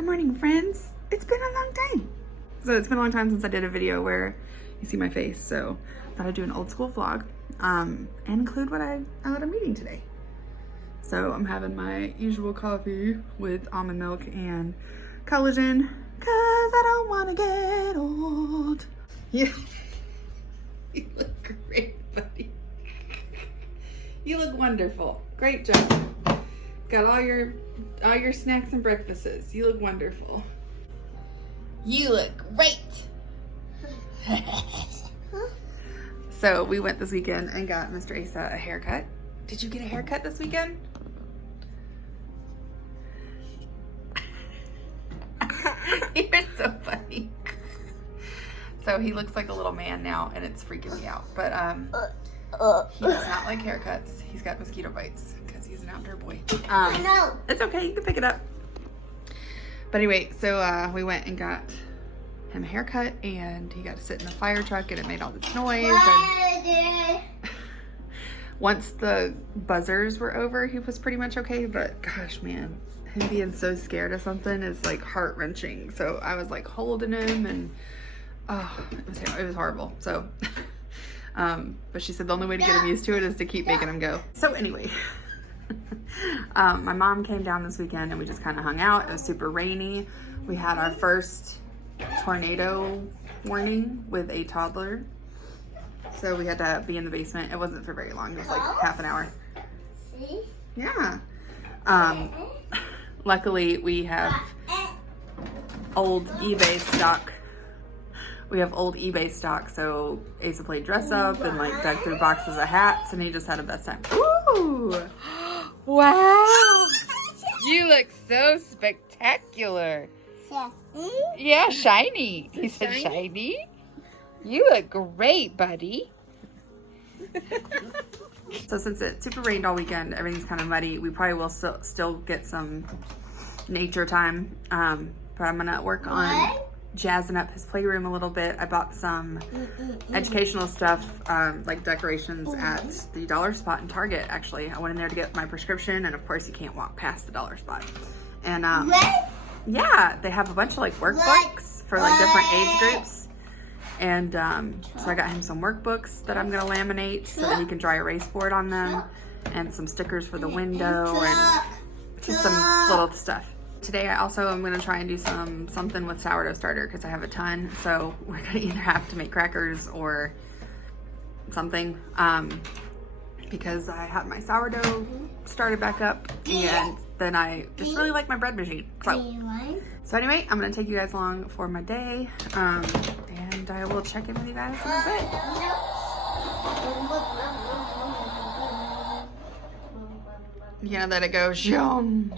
Good morning, friends. It's been a long time. So it's been a long time since I did a video where you see my face. So I thought I'd do an old school vlog and include what I had a meeting today. So I'm having my usual coffee with almond milk and collagen because I don't want to get old. Yeah. You look great, buddy. You look wonderful. Great job. Got all your snacks and breakfasts. You look wonderful. You look great. So we went this weekend and got Mr. Asa a haircut. Did you get a haircut this weekend? You're so funny. So he looks like a little man now and it's freaking me out. But he does not like haircuts. He's got mosquito bites because he's an outdoor boy. No. It's okay, you can pick it up. But anyway, so we went and got him a haircut and he got to sit in the fire truck and it made all this noise. And once the buzzers were over, he was pretty much okay. But gosh, man, him being so scared of something is like heart-wrenching. So I was like holding him and it was horrible. So but she said the only way to get him used to it is to keep making him go. So anyway, my mom came down this weekend and we just kind of hung out. It was super rainy. We had our first tornado warning with a toddler. So we had to be in the basement. It wasn't for very long. It was like half an hour. See? Yeah. Luckily we have old eBay stock. We have old eBay stock, so Asa played dress up and like dug through boxes of hats and he just had a best time. Ooh! Wow! You look so spectacular. Yeah, shiny. He said shiny. You look great, buddy. So since it super rained all weekend, everything's kind of muddy. We probably will still get some nature time, but I'm gonna work on jazzing up his playroom a little bit. I bought some educational stuff, like decorations at the dollar spot in Target. Actually, I went in there to get my prescription, and of course you can't walk past the dollar spot. And yeah, they have a bunch of like workbooks for like different age groups. And so I got him some workbooks that I'm gonna laminate so that he can dry erase board on them, and some stickers for the window, and just some little stuff. Today I also am going to try and do something with sourdough starter because I have a ton. So we're going to either have to make crackers or something because I have my sourdough started back up and then I just really like my bread machine. So anyway, I'm going to take you guys along for my day and I will check in with you guys in a bit. You know that it goes yum.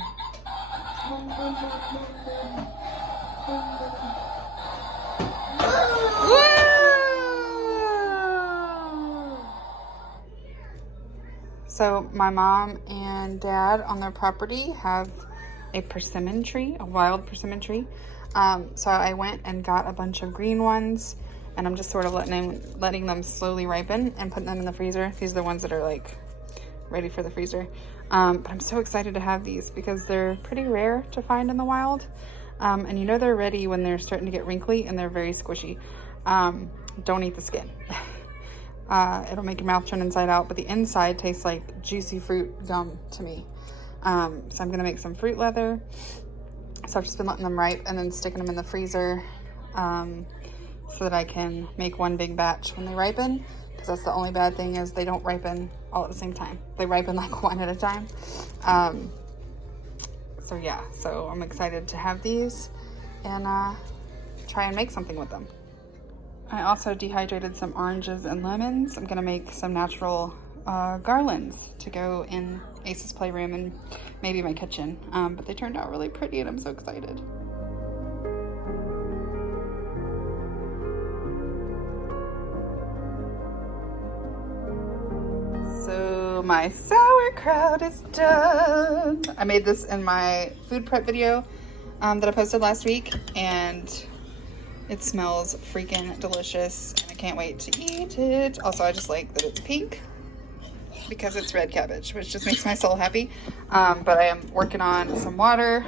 So my mom and dad on their property have a persimmon tree, a wild persimmon tree. So I went and got a bunch of green ones and I'm just sort of letting them slowly ripen and putting them in the freezer. These are the ones that are like ready for the freezer. But I'm so excited to have these because they're pretty rare to find in the wild. And you know they're ready when they're starting to get wrinkly and they're very squishy. Don't eat the skin. It'll make your mouth turn inside out, but the inside tastes like juicy fruit gum to me. So I'm gonna make some fruit leather. So I've just been letting them ripe and then sticking them in the freezer so that I can make one big batch when they ripen. Because that's the only bad thing is they don't ripen all at the same time. They ripen like one at a time. So yeah, so I'm excited to have these and try and make something with them. I also dehydrated some oranges and lemons. I'm gonna make some natural garlands to go in Ace's playroom and maybe my kitchen. But they turned out really pretty and I'm so excited. So my sauerkraut is done. I made this in my food prep video that I posted last week and it smells freaking delicious and I can't wait to eat it. Also, I just like that it's pink because it's red cabbage, which just makes my soul happy. But I am working on some water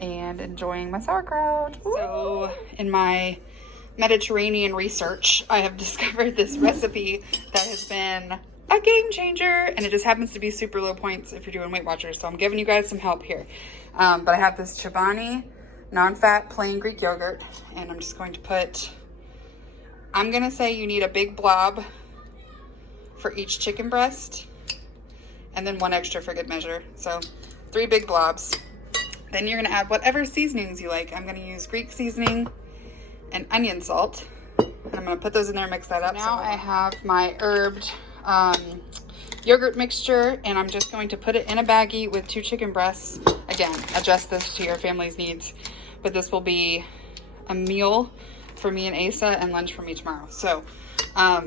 and enjoying my sauerkraut. So in my Mediterranean research, I have discovered this recipe that has been a game changer, and it just happens to be super low points if you're doing Weight Watchers. So I'm giving you guys some help here. But I have this Chobani non-fat plain Greek yogurt, and I'm just going to put, I'm gonna say you need a big blob for each chicken breast, and then 1 extra for good measure. So 3 big blobs. Then you're gonna add whatever seasonings you like. I'm gonna use Greek seasoning and onion salt, and I'm gonna put those in there and mix that up. Now I have my herbed yogurt mixture, and I'm just going to put it in a baggie with 2 chicken breasts. Again, adjust this to your family's needs, but this will be a meal for me and Asa and lunch for me tomorrow. So I'm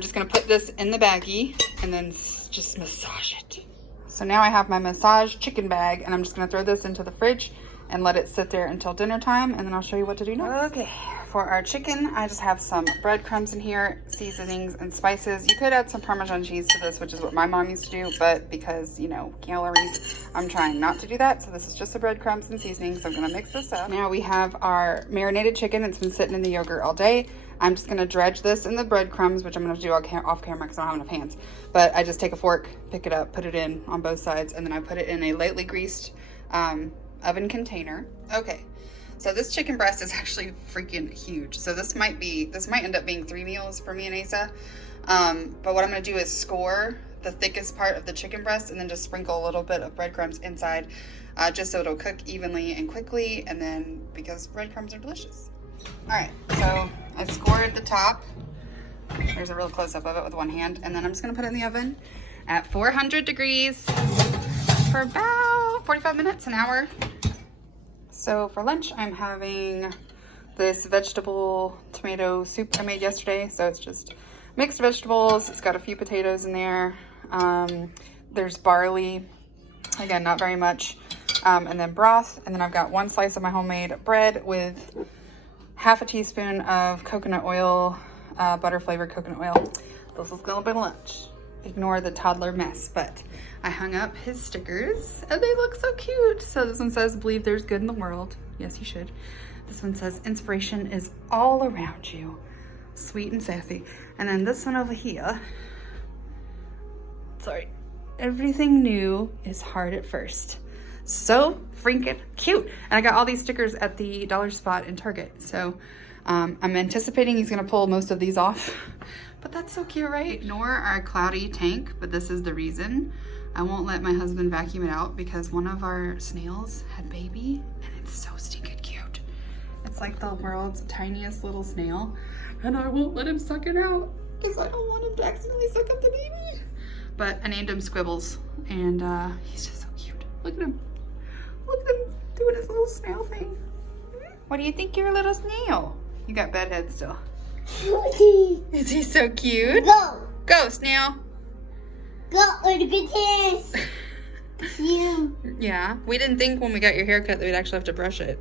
just gonna put this in the baggie and then just massage it. So now I have my massage chicken bag, and I'm just gonna throw this into the fridge and let it sit there until dinner time, and then I'll show you what to do next. Okay, for our chicken, I just have some breadcrumbs in here, seasonings and spices. You could add some Parmesan cheese to this, which is what my mom used to do, but because, you know, calories, I'm trying not to do that. So this is just the breadcrumbs and seasonings. So I'm gonna mix this up. Now we have our marinated chicken that's been sitting in the yogurt all day. I'm just gonna dredge this in the breadcrumbs, which I'm gonna do off camera because I don't have enough hands. But I just take a fork, pick it up, put it in on both sides, and then I put it in a lightly greased oven container. Okay, so this chicken breast is actually freaking huge. So this might end up being 3 meals for me and Asa. But what I'm gonna do is score the thickest part of the chicken breast and then just sprinkle a little bit of breadcrumbs inside, just so it'll cook evenly and quickly, and then because breadcrumbs are delicious. All right, so I scored the top. There's a real close-up of it with one hand, and then I'm just gonna put it in the oven at 400 degrees for about 45 minutes, an hour. So for lunch, I'm having this vegetable tomato soup I made yesterday. So it's just mixed vegetables. It's got a few potatoes in there. There's barley, again, not very much. And then broth. And then I've got 1 slice of my homemade bread with half a teaspoon of coconut oil, butter flavored coconut oil. This is gonna be lunch. Ignore the toddler mess, but I hung up his stickers and they look so cute. So this one says, believe there's good in the world. Yes, you should. This one says, inspiration is all around you. Sweet and sassy. And then this one over here, sorry, everything new is hard at first. So freaking cute. And I got all these stickers at the dollar spot in Target. So I'm anticipating he's gonna pull most of these off. But that's so cute, right? Ignore our cloudy tank, but this is the reason. I won't let my husband vacuum it out because one of our snails had baby, and it's so stinking cute. It's like the world's tiniest little snail, and I won't let him suck it out because I don't want him to accidentally suck up the baby. But I named him Squibbles, and he's just so cute. Look at him. Look at him doing his little snail thing. What do you think, you're a little snail? You got bedhead still. Is he so cute? Go. Go, snail. Go, look at this. You. Yeah, we didn't think when we got your haircut that we'd actually have to brush it.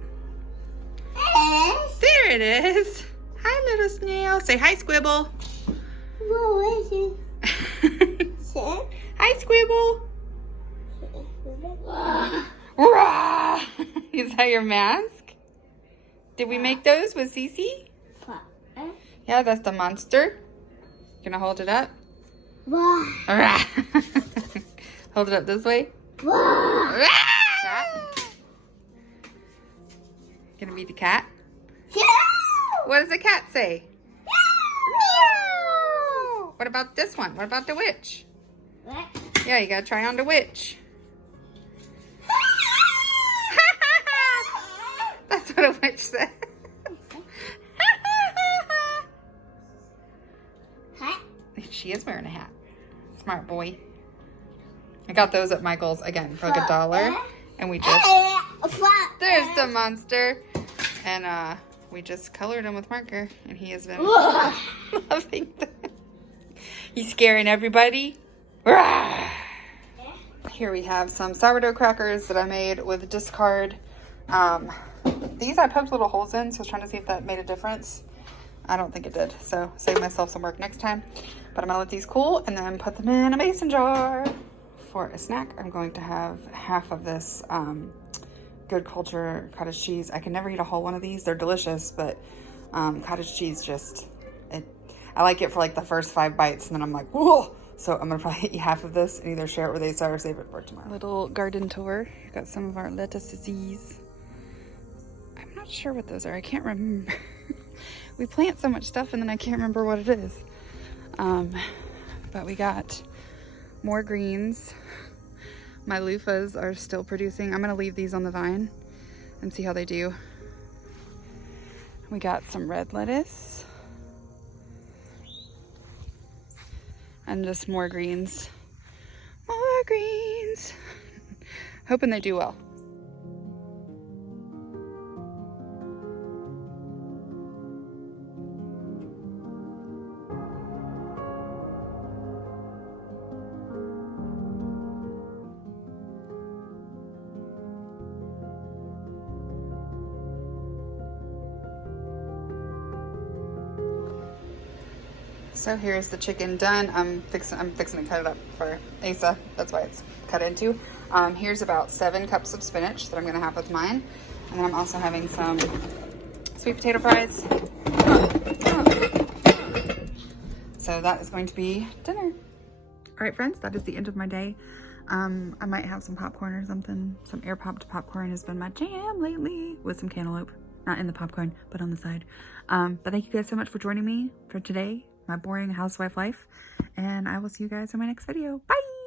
Yes. There it is. Hi, little snail. Say hi, Squibble. Where is it? Hi, Squibble. Rah! Is that your mask? Did we make those with Cece? Yeah, that's the monster. Gonna hold it up? Rah! Hold it up this way. Cat? Gonna be the cat? What does the cat say? Meow! What about this one? What about the witch? Yeah, you gotta try on the witch. That's what a witch said. She is wearing a hat. Smart boy. I got those at Michael's again for like $1. And we just, there's the monster. And we just colored him with marker. And he has been loving them. He's scaring everybody. Here we have some sourdough crackers that I made with discard. These I poked little holes in, so I was trying to see if that made a difference. I don't think it did, so save myself some work next time. But I'm gonna let these cool and then put them in a mason jar. For a snack, I'm going to have half of this good culture cottage cheese. I can never eat a whole one of these. They're delicious, but cottage cheese just, I like it for like the first 5 bites, and then I'm like, whoa. So I'm gonna probably eat half of this and either share it with Asa or save it for tomorrow. Little garden tour. Got some of our lettuces. I'm not sure what those are. I can't remember. We plant so much stuff and then I can't remember what it is. But we got more greens. My loofahs are still producing. I'm gonna leave these on the vine and see how they do. We got some red lettuce. And just more greens. More greens. Hoping they do well. So here's the chicken done. I'm fixing to cut it up for Asa. That's why it's cut into. Here's about 7 cups of spinach that I'm gonna have with mine. And then I'm also having some sweet potato fries. So that is going to be dinner. All right, friends, that is the end of my day. I might have some popcorn or something. Some air popped popcorn has been my jam lately, with some cantaloupe. Not in the popcorn, but on the side. But thank you guys so much for joining me for today. My boring housewife life, and I will see you guys in my next video. Bye!